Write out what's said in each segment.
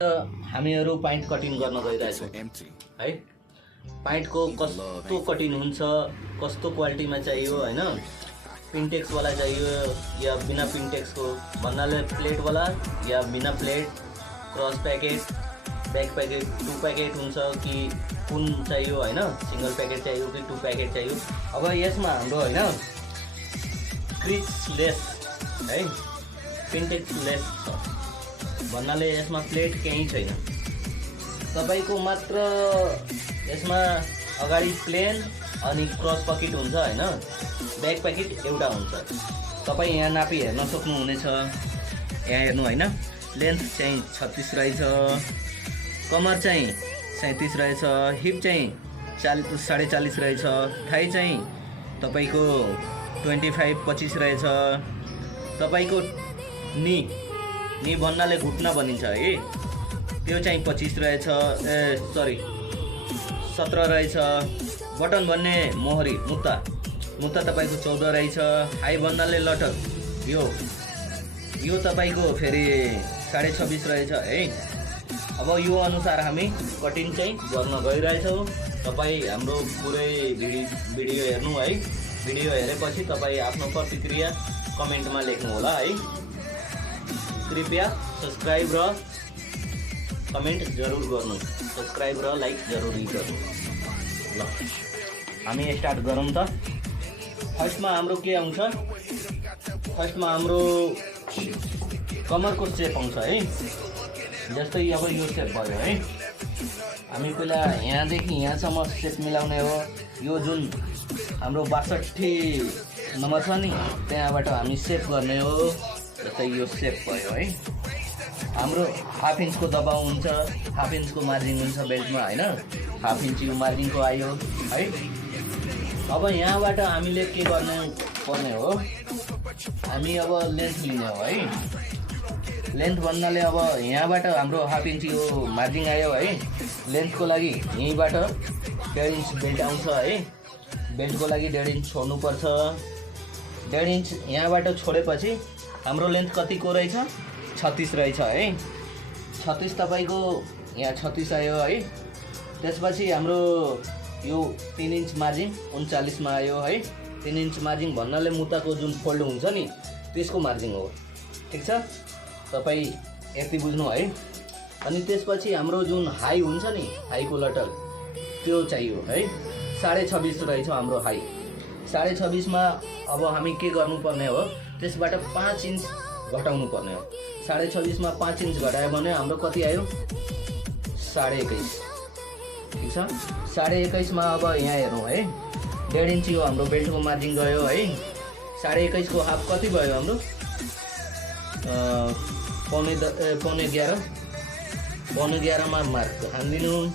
हामीहरू pant cutting गर्न गइरहेछौँ है। पाइन्टको कस्तो कटिङ हुन्छ, कस्तो क्वालिटीमा चाहियो हैन, पिन्टेक्स वाला चाहियो या बिना पिन्टेक्सको भन्नाले प्लेट वाला या बिना plate, cross packet, back packet, 2 packet हुन्छ कि कुन चाहियो हैन, सिंगल पैकेट चाहियो कि 2 पैकेट चाहियो। अब यसमा हाम्रो हैन क्रिच लेस है, पिन्टेक्स लेस छ भन्नाले यसमा प्लेट केही छैन। तपाईको मात्र यसमा अगाडि प्लेन अनि क्रस पकेट हुन्छ हैन, बैक पैकेट एउटा हुन्छ। तपाई यहाँ नापी हेर्न सक्नुहुनेछ। यहाँ हेर्नु हैन, लेन्थ चाहिँ 36 रहेछ, कमर चाहिँ 37 रहेछ, हिप चाहिँ 40.5 रहेछ, थाई चाहिँ तपाईको 25 रहेछ। तपाईको नी भन्नाले घुट्ना भनिन्छ है, त्यो चाहिँ 25 रहेछ, 17 रहेछ। बटन भन्ने मोहरी मुत्ता तपाईको 14 रहेछ। हाई भन्नाले लटक यो तपाईको फेरि 26.5 रहेछ है। अब यो अनुसार हामी कटिङ चाहिँ गर्न गइरहेछौँ। तपाई हाम्रो पुरै भिडियो हेर्नु है। भिडियो हेरेपछि तपाई आफ्नो प्रतिक्रिया कमेन्टमा लेख्नु होला है। कृपया सब्सक्राइब र कमेन्ट जरुर गर्नु, सब्सक्राइब र लाइक जरुरी गर्नु। ल हामी स्टार्ट गरौँ त। फर्स्टमा हाम्रो के आउँछ, फर्स्टमा हाम्रो कमरको सेप आउँछ है। जस्तै अब यो सेप भयो है, हामी पहिला यहाँदेखि यहाँसम्म सेप मिलाउने हो। यो जुन हाम्रो 62 नम्बर छ नि, त्यहाँबाट हामी सेप गर्ने हो। जस्तै यो सेप भयो है। हाम्रो हाफ इन्चको दबाउ हुन्छ, हाफ इन्चको मार्जिन हुन्छ बेल्टमा हैन, हाफ इन्च यो मार्जिनको आयो है। अब यहाँबाट हामीले के गर्ने पर्ने हो, हामी अब लेन्थ लिने हो है। लेन्थ भन्नाले अब यहाँबाट हाम्रो हाफ इन्च यो मार्जिन आयो है। लेन्थको लागि यहीँबाट 1.5 इन्च बेल्ट आउँछ है। बेल्टको लागि 1.5 इन्च छोड्नुपर्छ। 1.5 इन्च यहाँबाट छोडेपछि हाम्रो लेन्थ कतिको रहेछ, 36 रहेछ है। 36 तपाईको यहाँ 36 आयो है। त्यसपछि हाम्रो यो 3 इन्च मार्जिन 39 मा आयो है। 3 इन्च मार्जिन भन्नाले मुत्ताको जुन फोल्ड हुन्छ नि, त्यसको मार्जिन हो। ठीक छ, तपाई यति बुझ्नु है। अनि त्यसपछि हाम्रो जुन हाई हुन्छ नि, हाईको लटल त्यो चाहियो है। 26.5 रहेछ हाम्रो हाई। 26.5 मा अब हामी के गर्नुपर्ने हो, त्यसबाट 5 इन्च घटाउनु पर्ने हो। 26.5 मा 5 इन्च घटायो भने हाम्रो कति आयो, 21.5। ठीक छ, 21.5 मा अब यहाँ हेरौँ है। 1.5 इन्च यो हाम्रो बेल्टको मार्जिन गयो है। 21.5 को हाफ कति भयो हाम्रो, पौने 11 मा मार्क हान्दिनु।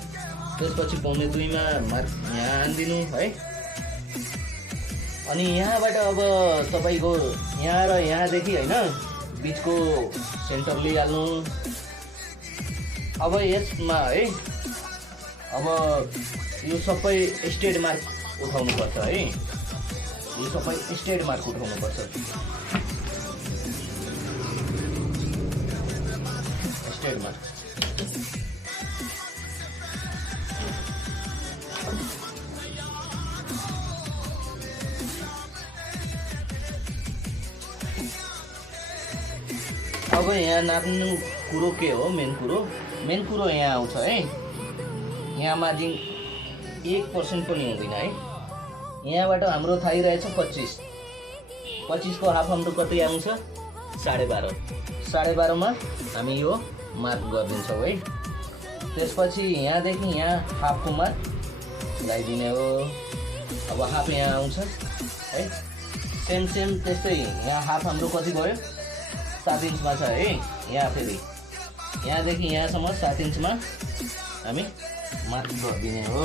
त्यसपछि पौने 2 मा मार्क यहाँ हान्दिनु है। अनि यहाँबाट अब तपाईको यहाँ र यहाँदेखि हैन बीचको सेन्टर लिइहाल्नु। अब यसमा है, अब यो सबै स्ट्रेट मार्क उठाउनु पर्छ है। यो सबै स्ट्रेट मार्क उठाउनु पर्छ, स्ट्रेट मार्क। अब यहाँ नाप्नु कुरो के हो, मेन कुरो यहाँ आउँछ है। यहाँ मार्जिन 1% पनि हुँदैन है। यहाँबाट हाम्रो थाहै रहेछ 25 को हाफ हाम्रो कति आउँछ, 12.5 मा हामी यो मार्क गरिदिन्छौँ है। त्यसपछि यहाँदेखि यहाँ हाफको मार्क लगाइदिने हो। अब हाफ यहाँ आउँछ है। सेम त्यस्तै यहाँ हाफ हाम्रो कति भयो, 7 इन्चमा छ है। यहाँ फेरि यहाँदेखि यहाँसम्म 7 इन्चमा हामी मार्क गरिदिने हो।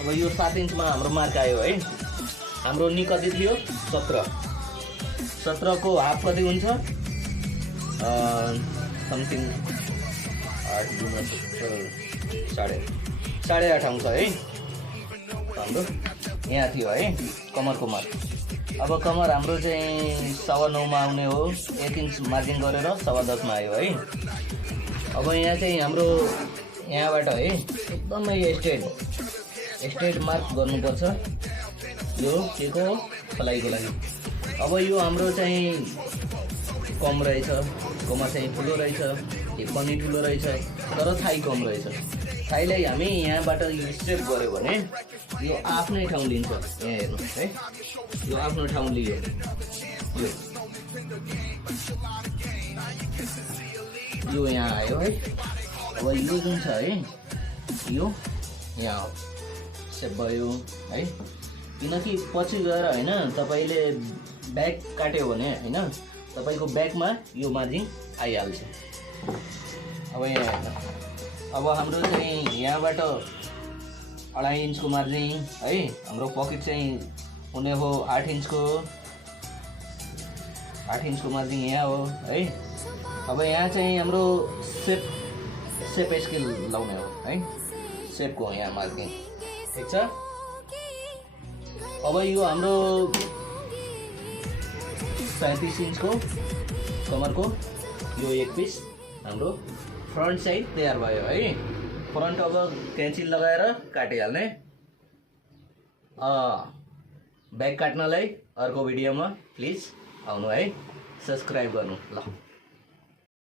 अब यो 7 इन्चमा हाम्रो मार्क आयो है। हाम्रो नी कति थियो, 17 को हाफ कति हुन्छ, समथिङ 8.5 आउँछ है। हाम्रो यहाँ थियो है कमरको मार्क। अब कमर हाम्रो चाहिँ 9.25 मा आउने हो। 1 इन्च मार्जिन गरेर 10.25 मा आयो है। अब यहाँ चाहिँ हाम्रो यहाँबाट है एकदमै स्ट्रेट मार्क गर्नुपर्छ यो के को फलाइको लागि। अब यो हाम्रो चाहिँ कम रहेछ, कोमा चाहिँ ठुलो रहेछ, हिप पनि ठुलो रहेछ, तर थाई कम रहेछ। थाईलाई हामी यहाँबाट स्ट्रेट गऱ्यो भने यो आफ्नै ठाउँ लिन्छ। यहाँ हेर्नुहोस् है, यो आफ्नो ठाउँ लियो, यो यहाँ आयो है। अब यो जुन छ है, यो यहाँ सेप भयो है, किनकि पछि गएर होइन तपाईँले ब्याक काट्यो भने होइन तपाईँको ब्याकमा यो मार्जिन आइहाल्छ। अब यहाँ हेर्नु, अब हाम्रो चाहिँ यहाँबाट 2.5 इन्चको मार्जिन है, हाम्रो पकेट चाहिँ हुने हो 8 इन्चको, 8 इन्चको मार्जिन यहाँ हो है। अब यहाँ चाहिँ हाम्रो सेप स्केल लाउने हो है, सेपको यहाँ मार्किङ, ठिक छ। अब यो हाम्रो 37 इन्चको कमरको यो एक पिस हाम्रो फ्रन्ट साइड तयार भयो है। फ्रन्ट अब कैँची लगाएर काटिहाल्ने। ब्याक काट्नलाई अर्को भिडियोमा प्लिज आउनु है, सब्सक्राइब गर्नु ल।